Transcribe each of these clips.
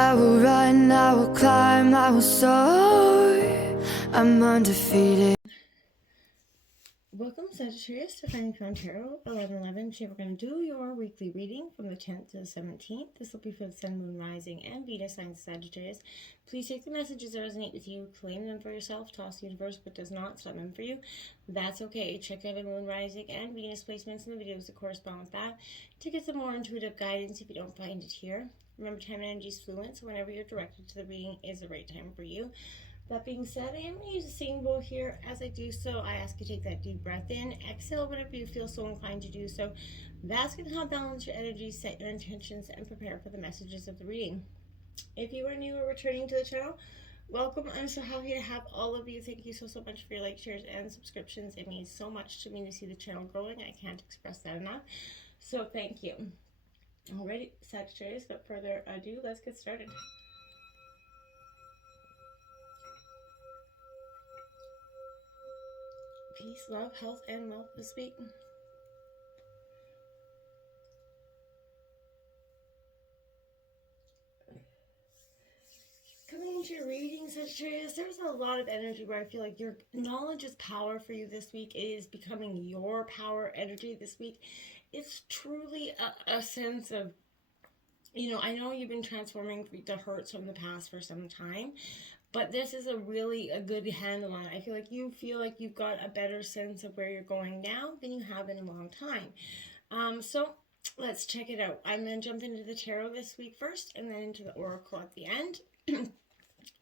I will run, I will climb, I will soar. I'm undefeated. Welcome, Sagittarius, to Finding Crown Tarot 11/11. Today we're going to do your weekly reading from the 10th to the 17th. This will be for the Sun, Moon, Rising, and Venus signs of Sagittarius. Please take the messages that resonate with you, claim them for yourself, toss the universe, but does not, it's not meant for you. That's okay. Check out the Moon, Rising, and Venus placements in the videos that correspond with that to get some more intuitive guidance if you don't find it here. Remember, time and energy is fluent, so whenever you're directed to the reading is the right time for you. That being said, I am going to use a singing bowl here. As I do so, I ask you to take that deep breath in, exhale whenever you feel so inclined to do so. That's going to help balance your energy, set your intentions, and prepare for the messages of the reading. If you are new or returning to the channel, welcome. I'm so happy to have all of you. Thank you so much for your likes, shares, and subscriptions. It means so much to me to see the channel growing. I can't express that enough. So thank you. Alrighty, Sagittarius, without further ado, let's get started. Peace, love, health, and wealth this week. Coming into your reading, Sagittarius, there's a lot of energy where I feel like your knowledge is power for you this week. It is becoming your power energy this week. It's truly a sense of, I know you've been transforming the hurts from the past for some time, but this is a good handle on it. I feel like you've got a better sense of where you're going now than you have in a long time. So let's check it out. I'm going to jump into the tarot this week first and then into the oracle at the end.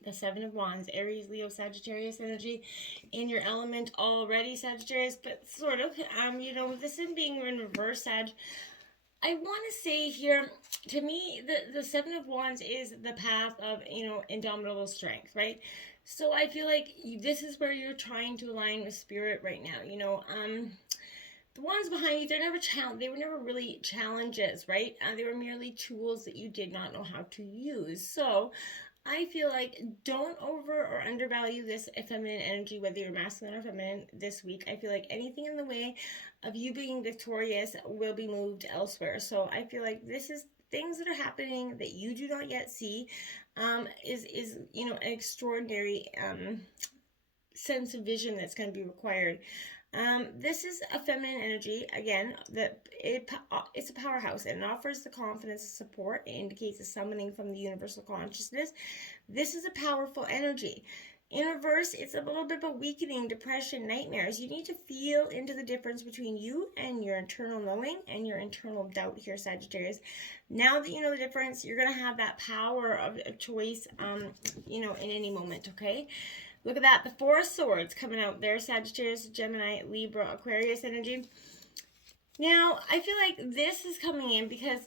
The Seven of Wands, Aries, Leo, Sagittarius energy in your element already, Sagittarius, but sort of. This is being in reverse, Sag. I want to say here, to me, the Seven of Wands is the path of, indomitable strength, right? So I feel like this is where you're trying to align with spirit right now, the ones behind you, they were never really challenges, right? They were merely tools that you did not know how to use. So I feel like don't over or undervalue this feminine energy, whether you're masculine or feminine this week. I feel like anything in the way of you being victorious will be moved elsewhere. So I feel like this is things that are happening that you do not yet see, is an extraordinary sense of vision that's going to be required. This is a feminine energy, again, that it's a powerhouse, and it offers the confidence and support. It indicates a summoning from the universal consciousness. This is a powerful energy. In reverse, it's a little bit of a weakening, depression, nightmares. You need to feel into the difference between you and your internal knowing and your internal doubt here, Sagittarius. Now that you know the difference, you're going to have that power of choice, in any moment, okay? Look at that, the Four of Swords coming out there, Sagittarius, Gemini, Libra, Aquarius energy. Now, I feel like this is coming in because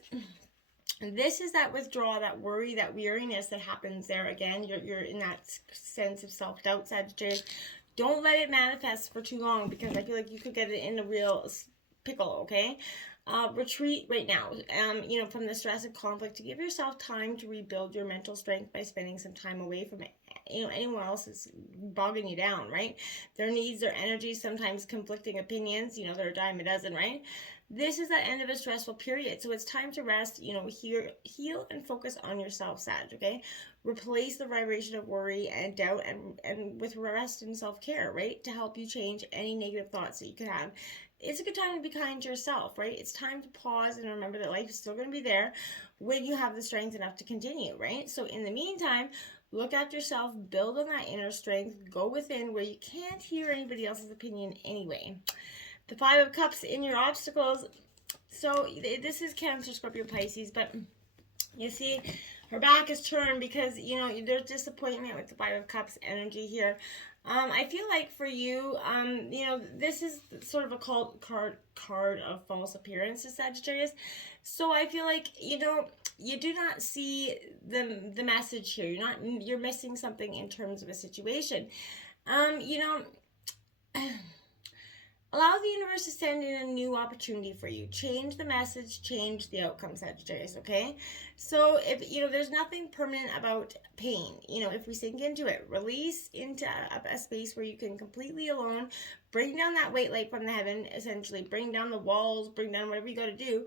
this is that withdrawal, that worry, that weariness that happens there again. You're in that sense of self-doubt, Sagittarius. Don't let it manifest for too long because I feel like you could get it in a real pickle, okay? Retreat right now, from the stress and conflict, to give yourself time to rebuild your mental strength by spending some time away from it. Anyone else is bogging you down, right? Their needs, their energy, sometimes conflicting opinions, they're a dime a dozen, right? This is the end of a stressful period, so it's time to rest, heal and focus on yourself, Sag, okay? Replace the vibration of worry and doubt and with rest and self-care, right? To help you change any negative thoughts that you could have. It's a good time to be kind to yourself, right? It's time to pause and remember that life is still going to be there when you have the strength enough to continue, right? So in the meantime, look at yourself, build on that inner strength, go within where you can't hear anybody else's opinion anyway. The Five of Cups in your obstacles. So this is Cancer, Scorpio, Pisces, but you see her back is turned because, there's disappointment with the Five of Cups energy here. I feel like for you, this is sort of a card of false appearances, Sagittarius. So I feel like, you do not see the message here. You're missing something in terms of a situation. Allow the universe to send in a new opportunity for you. Change the message, change the outcome, Sagittarius, okay? So if, there's nothing permanent about pain. If we sink into it, release into a space where you can completely alone, bring down that weight like from the heaven, essentially. Bring down the walls, bring down whatever you got to do.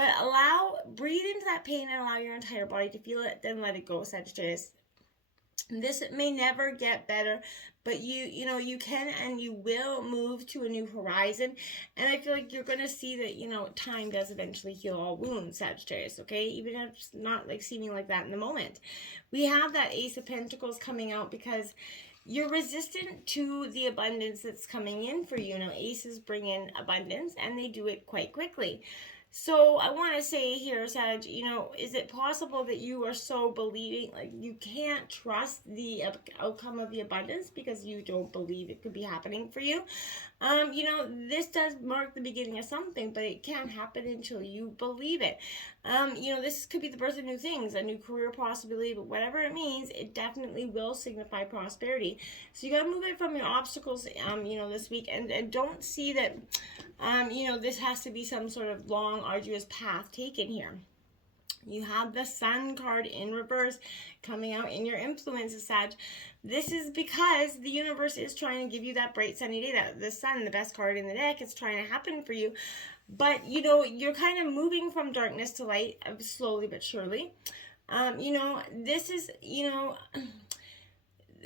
But breathe into that pain and allow your entire body to feel it, then let it go, Sagittarius. This may never get better, but you can and you will move to a new horizon. And I feel like you're going to see that, time does eventually heal all wounds, Sagittarius, okay? Even if it's not like seeming like that in the moment. We have that Ace of Pentacles coming out because you're resistant to the abundance that's coming in for you. Now, aces bring in abundance and they do it quite quickly. So I want to say here, Sag, is it possible that you are so believing, like you can't trust the outcome of the abundance because you don't believe it could be happening for you? This does mark the beginning of something, but it can't happen until you believe it. This could be the birth of new things, a new career possibility, but whatever it means, it definitely will signify prosperity. So you got to move it from your obstacles, this week, and don't see that, this has to be some sort of long, arduous path taken here. You have the Sun card in reverse coming out in your influences, Sag. This is because the universe is trying to give you that bright sunny day. That the Sun, the best card in the deck, it's trying to happen for you. But, you're kind of moving from darkness to light slowly but surely. This is,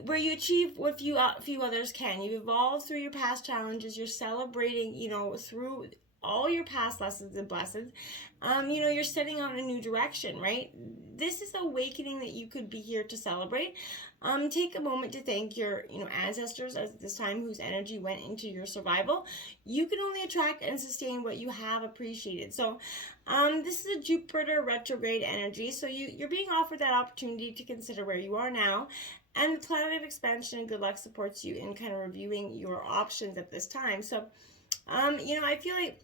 where you achieve what few others can. You've evolved through your past challenges. You're celebrating, through all your past lessons and blessings. You're setting out a new direction, right? This is awakening that you could be here to celebrate. Take a moment to thank your, ancestors at this time whose energy went into your survival. You can only attract and sustain what you have appreciated. So, this is a Jupiter retrograde energy. So you're being offered that opportunity to consider where you are now. And the planet of expansion and good luck supports you in kind of reviewing your options at this time. So, I feel like,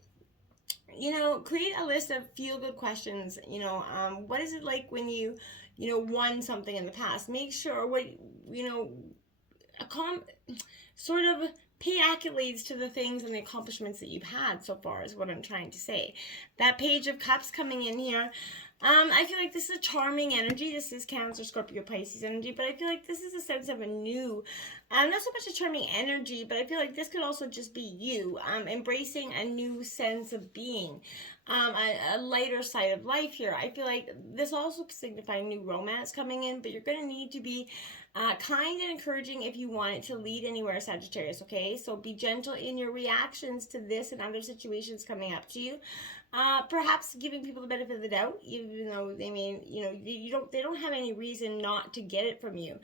create a list of feel-good questions. What is it like when you won something in the past? Make sure sort of pay accolades to the things and the accomplishments that you've had so far is what I'm trying to say. That Page of Cups coming in here. I feel like this is a charming energy. This is Cancer, Scorpio, Pisces energy, but I feel like this is a sense of a new, not so much a charming energy, but I feel like this could also just be you, embracing a new sense of being, a lighter side of life here. I feel like this also signifying new romance coming in, but you're going to need to be kind and encouraging if you want it to lead anywhere, Sagittarius, okay? So be gentle in your reactions to this and other situations coming up to you. Perhaps giving people the benefit of the doubt, even though they mean, they don't have any reason not to get it from you.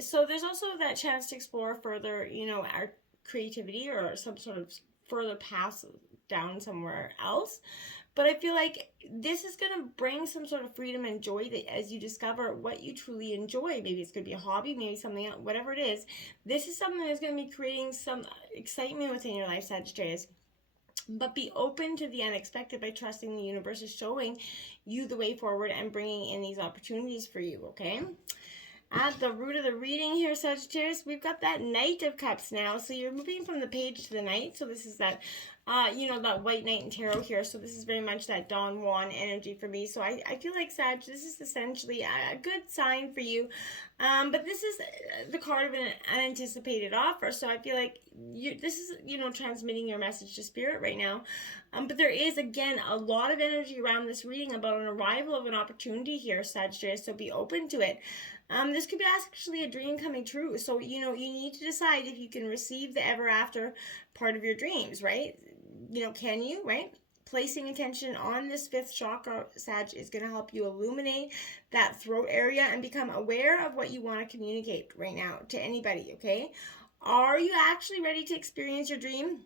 So there's also that chance to explore further, our creativity or some sort of further paths down somewhere else. But I feel like this is going to bring some sort of freedom and joy that as you discover what you truly enjoy. Maybe it's going to be a hobby, maybe something else, whatever it is. This is something that's going to be creating some excitement within your life, Sagittarius. But be open to the unexpected by trusting the universe is showing you the way forward and bringing in these opportunities for you, okay? At the root of the reading here, Sagittarius, we've got that Knight of Cups now. So you're moving from the Page to the Knight. So this is that, that White Knight in Tarot here. So this is very much that Don Juan energy for me. So I feel like, Sag, this is essentially a good sign for you. But this is the card of an unanticipated offer. So I feel like this is, transmitting your message to Spirit right now. But there is, again, a lot of energy around this reading about an arrival of an opportunity here, Sagittarius. So be open to it. This could be actually a dream coming true. So, you need to decide if you can receive the ever after part of your dreams, right? Can you, right? Placing attention on this fifth chakra, Sag, is going to help you illuminate that throat area and become aware of what you want to communicate right now to anybody, okay? Are you actually ready to experience your dream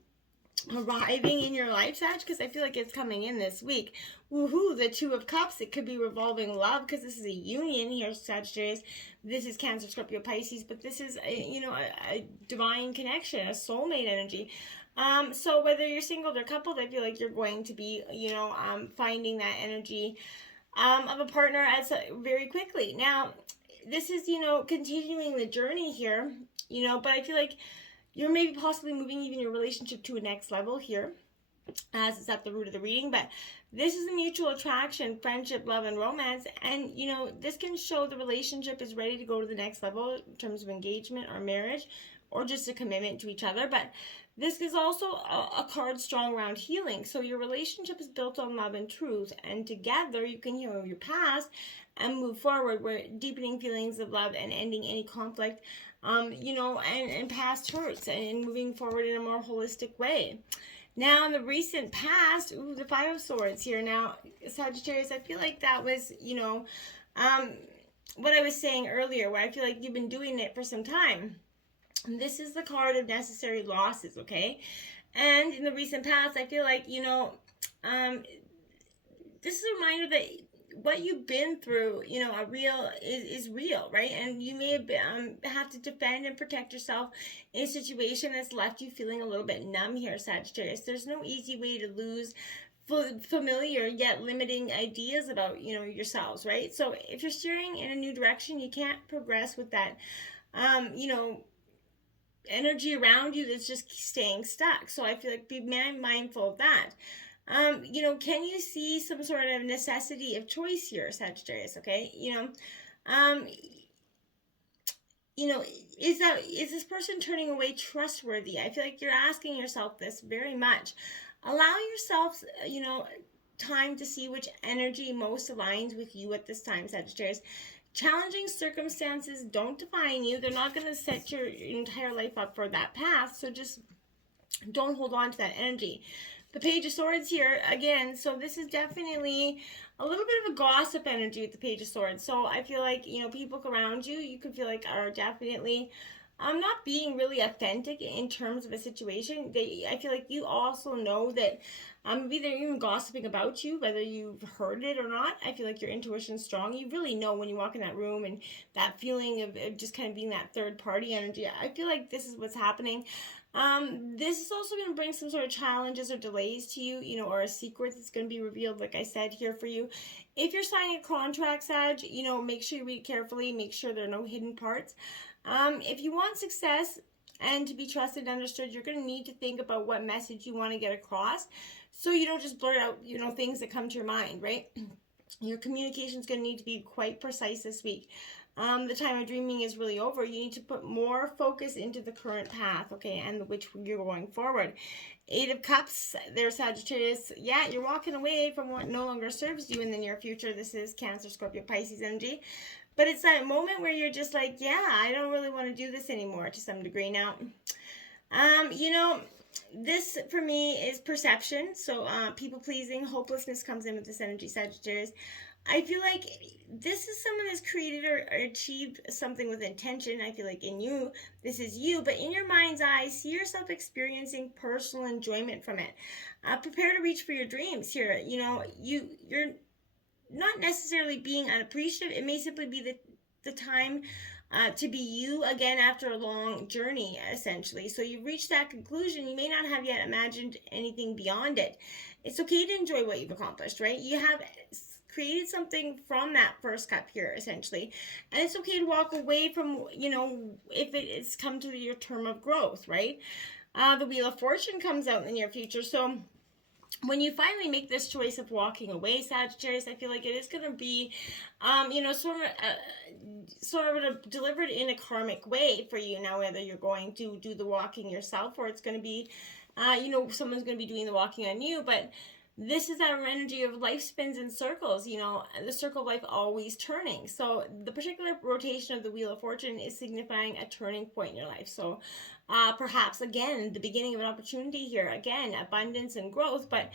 arriving in your life, Sag? Because I feel like it's coming in this week. Woohoo, the Two of Cups. It could be revolving love because this is a union here, Sagittarius. This is Cancer, Scorpio, Pisces, but this is a divine connection, a soulmate energy. So whether you're single or coupled, I feel like you're going to be, finding that energy of a partner very quickly. Now, this is, continuing the journey here, but I feel like you're maybe possibly moving even your relationship to a next level here, as it's at the root of the reading. But this is a mutual attraction, friendship, love, and romance. And, this can show the relationship is ready to go to the next level in terms of engagement or marriage or just a commitment to each other. But This is also a card strong around healing. So your relationship is built on love and truth, and together you can heal your past and move forward. We're deepening feelings of love and ending any conflict, and past hurts, and moving forward in a more holistic way. Now, in the recent past, the Five of Swords here. Now, Sagittarius, I feel like that was, what I was saying earlier, where I feel like you've been doing it for some time. This is the card of necessary losses, okay? And in the recent past, I feel like, this is a reminder that what you've been through, a real is real, right? And you may have to defend and protect yourself in a situation that's left you feeling a little bit numb here, Sagittarius. There's no easy way to lose familiar yet limiting ideas about yourselves, right? So if you're steering in a new direction, you can't progress with that energy around you that's just staying stuck. So I feel like be mindful of that. Can you see some sort of necessity of choice here, Sagittarius? Okay, um, is this person turning away trustworthy? I feel like you're asking yourself this very much. Allow yourself, time to see which energy most aligns with you at this time, Sagittarius. Challenging circumstances don't define you. They're not going to set your entire life up for that path. So just don't hold on to that energy. The Page of Swords here again. So this is definitely a little bit of a gossip energy with the Page of Swords. So I feel like, people around you can feel like are definitely not being really authentic in terms of a situation. I feel like you also know that maybe they're even gossiping about you, whether you've heard it or not. I feel like your intuition's strong. You really know when you walk in that room, and that feeling of just kind of being that third party energy. I feel like this is what's happening. This is also going to bring some sort of challenges or delays to you, or a secret that's going to be revealed, like I said, here for you. If you're signing a contract, Sag, make sure you read carefully, make sure there are no hidden parts. If you want success and to be trusted and understood, you're going to need to think about what message you want to get across, so you don't just blurt out, things that come to your mind, right? Your communication is going to need to be quite precise this week. The time of dreaming is really over. You need to put more focus into the current path, okay, and which you're going forward. Eight of Cups, there, Sagittarius. Yeah, you're walking away from what no longer serves you in the near future. This is Cancer, Scorpio, Pisces energy. But it's that moment where you're just like, yeah, I don't really want to do this anymore to some degree now. This for me is perception. So people pleasing, hopelessness comes in with this energy, Sagittarius. I feel like this is someone that's created or achieved something with intention. I feel like in you, this is you, but in your mind's eye, see yourself experiencing personal enjoyment from it. Prepare to reach for your dreams here. You're not necessarily being unappreciative. It may simply be the time to be you again after a long journey, essentially. So you've reached that conclusion. You may not have yet imagined anything beyond it. It's okay to enjoy what you've accomplished, right? You have created something from that first cup here, essentially. And it's okay to walk away from, if it's come to your term of growth, right? The Wheel of Fortune comes out in the near future. So when you finally make this choice of walking away, Sagittarius, I feel like it is going to be, sort of delivered in a karmic way for you. Now, whether you're going to do the walking yourself, or it's going to be, someone's going to be doing the walking on you. But this is that energy of life spins in circles, the circle of life always turning. So the particular rotation of the Wheel of Fortune is signifying a turning point in your life. So perhaps, again, the beginning of an opportunity here. Again, abundance and growth. But,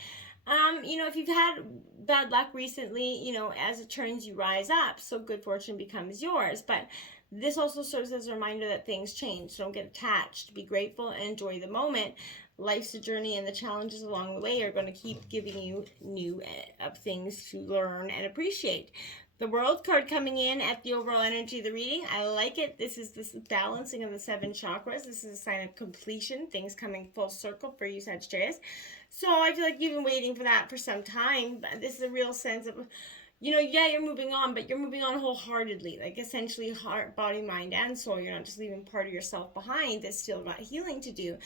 if you've had bad luck recently, as it turns, you rise up. So good fortune becomes yours. But this also serves as a reminder that things change. So don't get attached. Be grateful and enjoy the moment. Life's a journey, and the challenges along the way are going to keep giving you new things to learn and appreciate. The World card coming in at the overall energy of the reading. I like it. This is this balancing of the 7 chakras. This is a sign of completion, things coming full circle for you, Sagittarius. So I feel like you've been waiting for that for some time. This is a real sense of, you're moving on, but you're moving on wholeheartedly, like essentially heart, body, mind, and soul. You're not just leaving part of yourself behind that's still got healing to do.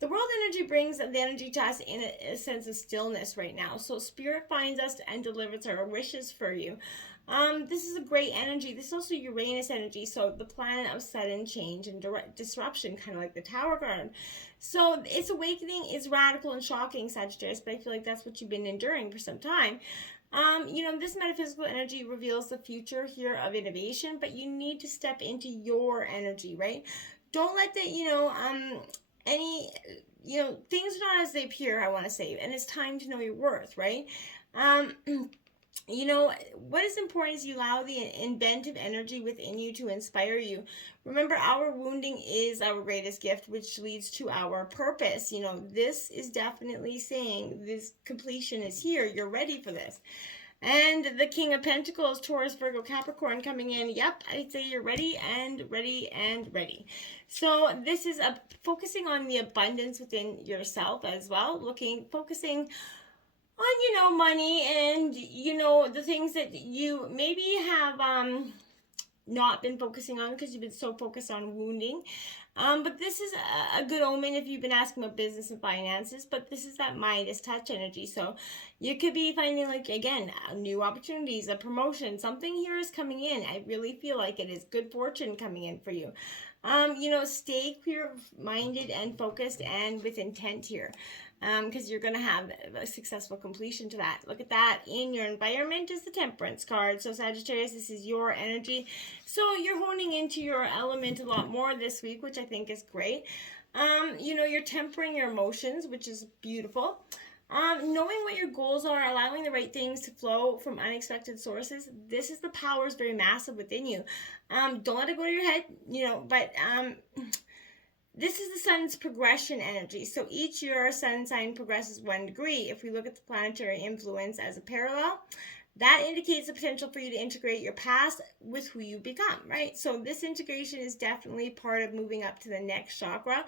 The world energy brings the energy to us in a sense of stillness right now. So Spirit finds us and delivers our wishes for you. This is a great energy. This is also Uranus energy. So the planet of sudden change and direct disruption, kind of like the Tower card. So its awakening is radical and shocking, Sagittarius, but I feel like that's what you've been enduring for some time. This metaphysical energy reveals the future here of innovation, but you need to step into your energy, right? Don't let the, any, things are not as they appear, I want to say, and it's time to know your worth, right? Um, what is important is you allow the inventive energy within you to inspire you. Remember, our wounding is our greatest gift, which leads to our purpose. This is definitely saying this completion is here. You're ready for this. And the King of Pentacles, Taurus, Virgo, Capricorn coming in. Yep, I'd say you're ready and ready and ready. So this is focusing on the abundance within yourself as well. Focusing on money and the things that you maybe have not been focusing on because you've been so focused on wounding. But this is a good omen if you've been asking about business and finances, but this is that Midas touch energy. So you could be finding, like, again, new opportunities, a promotion, something here is coming in. I really feel like it is good fortune coming in for you. Stay clear-minded and focused and with intent here. Because you're going to have a successful completion to that. Look at that. In your environment is the Temperance card. So Sagittarius, this is your energy. So you're honing into your element a lot more this week, which I think is great. You're tempering your emotions, which is beautiful. Knowing what your goals are, allowing the right things to flow from unexpected sources. This is the power is very massive within you. Don't let it go to your head, but this is the sun's progression energy. So each year our sun sign progresses 1 degree. If we look at the planetary influence as a parallel, that indicates the potential for you to integrate your past with who you become, right? So this integration is definitely part of moving up to the next chakra.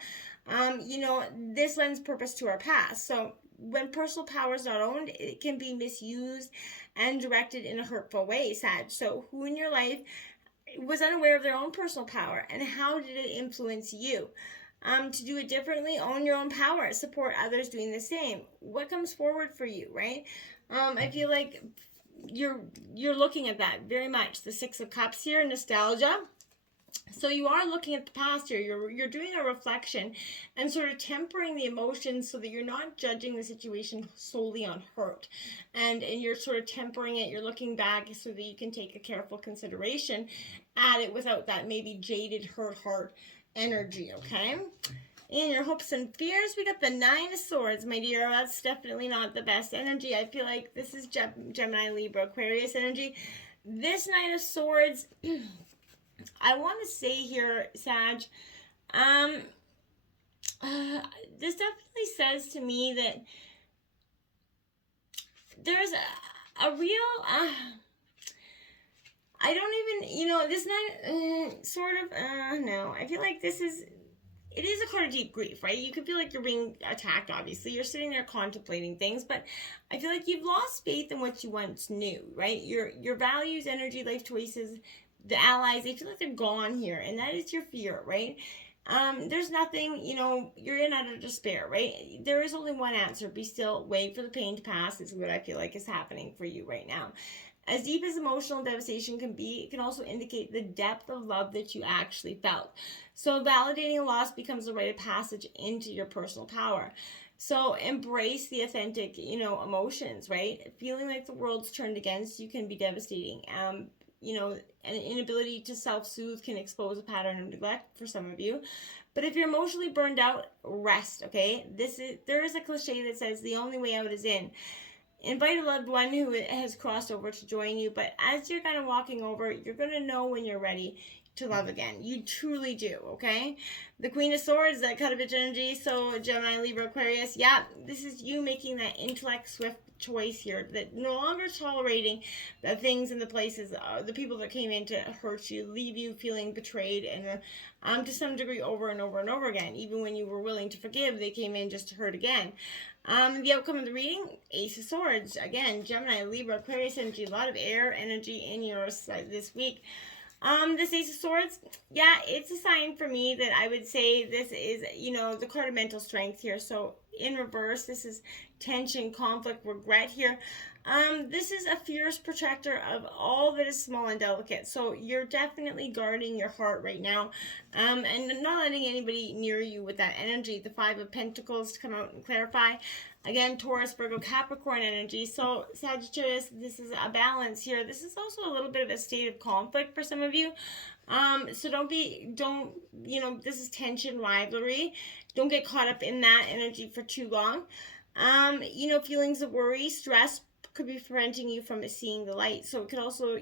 This lends purpose to our past. So when personal power is not owned, it can be misused and directed in a hurtful way, Sag. So who in your life was unaware of their own personal power, and how did it influence you? To do it differently, own your own power, support others doing the same. What comes forward for you, right? I feel like you're looking at that very much. The Six of Cups here, nostalgia. So you are looking at the past here. You're doing a reflection and sort of tempering the emotions so that you're not judging the situation solely on hurt. And you're sort of tempering it. You're looking back so that you can take a careful consideration at it without that maybe jaded hurt heart energy, okay? In your hopes and fears, we got the Nine of Swords, my dear. That's definitely not the best energy. I feel like this is Gemini, Libra, Aquarius energy. This Nine of Swords, I want to say here, Sag, this definitely says to me that there's a real, I don't even, this Nine, no. I feel like it is a card of deep grief, right? You can feel like you're being attacked, obviously. You're sitting there contemplating things, but I feel like you've lost faith in what you once knew, right? Your values, energy, life choices, the allies, they feel like they're gone here, and that is your fear, right? There's nothing, you're in utter despair, right? There is only one answer. Be still, wait for the pain to pass is what I feel like is happening for you right now. As deep as emotional devastation can be, it can also indicate the depth of love that you actually felt. So validating a loss becomes a rite of passage into your personal power. So embrace the authentic, emotions, right? Feeling like the world's turned against you can be devastating. An inability to self-soothe can expose a pattern of neglect for some of you. But if you're emotionally burned out, rest, okay? There is a cliche that says the only way out is in. Invite a loved one who has crossed over to join you, but as you're kind of walking over, you're going to know when you're ready to love again. You truly do, okay? The Queen of Swords, that cut of bitch energy, so Gemini, Libra, Aquarius, yeah, this is you making that intellect swift choice here, that no longer tolerating the things and the places, the people that came in to hurt you, leave you feeling betrayed, and to some degree over and over and over again. Even when you were willing to forgive, they came in just to hurt again. The outcome of the reading, Ace of Swords. Again, Gemini, Libra, Aquarius energy, a lot of air energy in yours this week. This Ace of Swords, yeah, it's a sign for me that I would say this is, the card of mental strength here. So in reverse. This is tension, conflict, regret here. This is a fierce protector of all that is small and delicate. So you're definitely guarding your heart right now, and not letting anybody near you with that energy. The Five of Pentacles to come out and clarify. Again, Taurus, Virgo, Capricorn energy. So Sagittarius, this is a balance here. This is also a little bit of a state of conflict for some of you. So this is tension, rivalry. Don't get caught up in that energy for too long. Feelings of worry, stress could be preventing you from seeing the light. So it could also,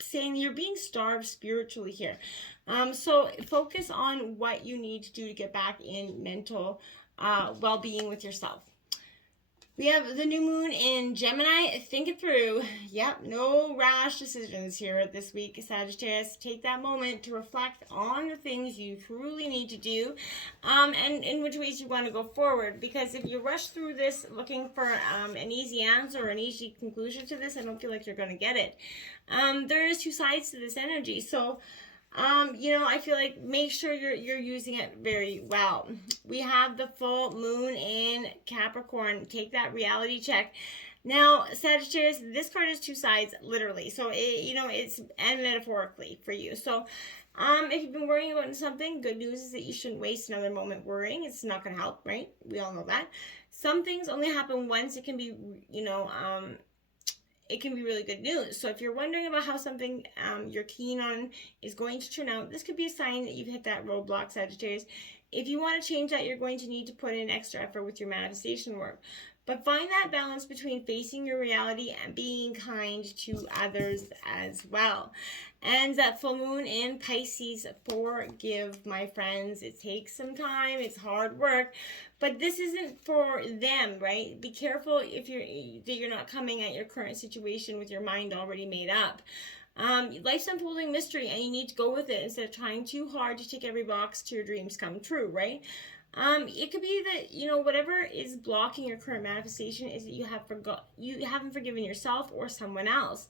saying you're being starved spiritually here. So focus on what you need to do to get back in mental well-being with yourself. We have the new moon in Gemini. Think it through. Yep, no rash decisions here this week, Sagittarius. Take that moment to reflect on the things you truly need to do, and in which ways you want to go forward. Because if you rush through this looking for an easy answer or an easy conclusion to this, I don't feel like you're going to get it. There is two sides to this energy. So I feel like make sure you're using it very well. We have the full moon in Capricorn. Take that reality check. Now, Sagittarius, this card has two sides, literally. So, it's and metaphorically for you. So, if you've been worrying about something, good news is that you shouldn't waste another moment worrying. It's not going to help, right? We all know that. Some things only happen once. It can be, it can be really good news. So if you're wondering about how something you're keen on is going to turn out, this could be a sign that you've hit that roadblock, Sagittarius. If you want to change that, you're going to need to put in extra effort with your manifestation work. But find that balance between facing your reality and being kind to others as well. And that full moon in Pisces, forgive, my friends. It takes some time. It's hard work. But this isn't for them, right? Be careful that you're not coming at your current situation with your mind already made up. Life's unfolding mystery, and you need to go with it instead of trying too hard to tick every box to your dreams come true, right? It could be that, whatever is blocking your current manifestation is that you haven't forgiven yourself or someone else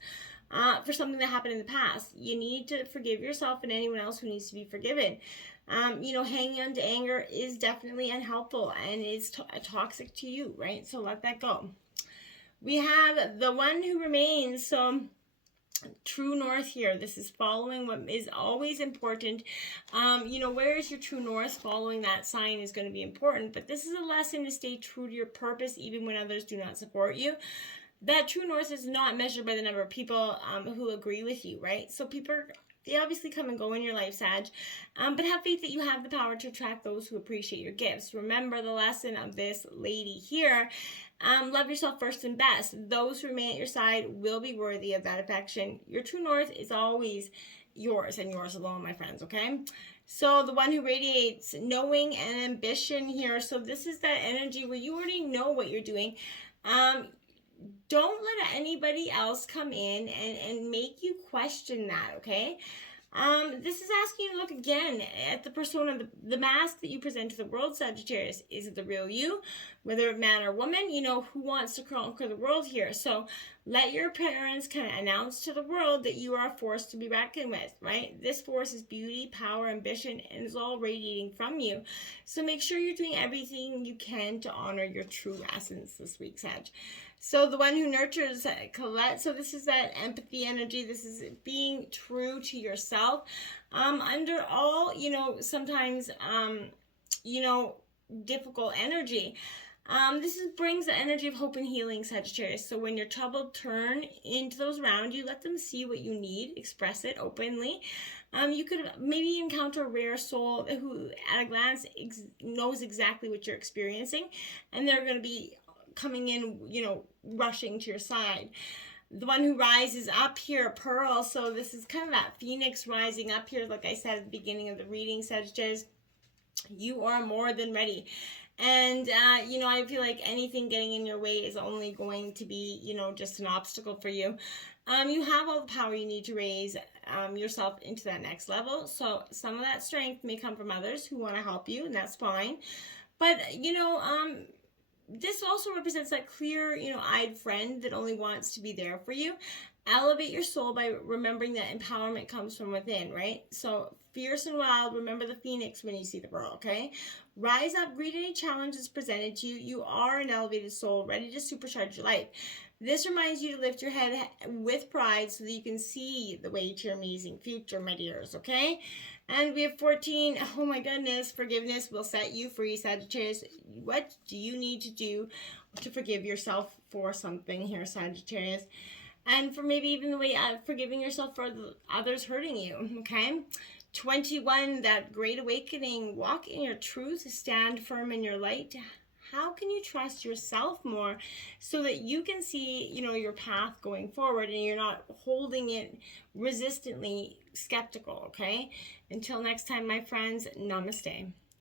for something that happened in the past. You need to forgive yourself and anyone else who needs to be forgiven. Hanging on to anger is definitely unhelpful and is toxic to you, right? So let that go. We have the one who remains. So true north here. This is following what is always important. Where is your true north? Following that sign is going to be important, but this is a lesson to stay true to your purpose even when others do not support you. That true north is not measured by the number of people who agree with you, right? So they obviously come and go in your life, Sag, but have faith that you have the power to attract those who appreciate your gifts. Remember the lesson of this lady here. Love yourself first and best. Those who remain at your side will be worthy of that affection. Your true north is always yours and yours alone, my friends, okay? So the one who radiates knowing and ambition here. So this is that energy where you already know what you're doing. Don't let anybody else come in and make you question that, okay? This is asking you to look again at the persona, the mask that you present to the world, Sagittarius. Is it the real you? Whether man or woman, who wants to conquer the world here. So let your parents kind of announce to the world that you are a force to be reckoned with, right? This force is beauty, power, ambition, and is all radiating from you. So make sure you're doing everything you can to honor your true essence this week, Sag. So the one who nurtures, Colette. So this is that empathy energy. This is being true to yourself. Under all, sometimes, difficult energy. This brings the energy of hope and healing, Sagittarius. So when you're troubled, turn into those around you. Let them see what you need. Express it openly. You could maybe encounter a rare soul who, at a glance, knows exactly what you're experiencing. And they're going to be coming in, rushing to your side. The one who rises up here, Pearl. So this is kind of that phoenix rising up here. Like I said at the beginning of the reading, Sagittarius, you are more than ready. And, I feel like anything getting in your way is only going to be, just an obstacle for you. You have all the power you need to raise yourself into that next level. So some of that strength may come from others who want to help you, and that's fine. But, this also represents that clear, eyed friend that only wants to be there for you. Elevate your soul by remembering that empowerment comes from within, right? So fierce and wild, remember the phoenix when you see the pearl, okay? Rise up, greet any challenges presented to you. You are an elevated soul ready to supercharge your life. This reminds you to lift your head with pride so that you can see the way to your amazing future, my dears, okay? And we have 14. Oh my goodness, forgiveness will set you free, Sagittarius. What do you need to do to forgive yourself for something here, Sagittarius? And for maybe even the way of forgiving yourself for others hurting you, okay? 21, that great awakening. Walk in your truth, stand firm in your light. How can you trust yourself more so that you can see, your path going forward and you're not holding it resistantly skeptical, okay? Until next time, my friends, namaste.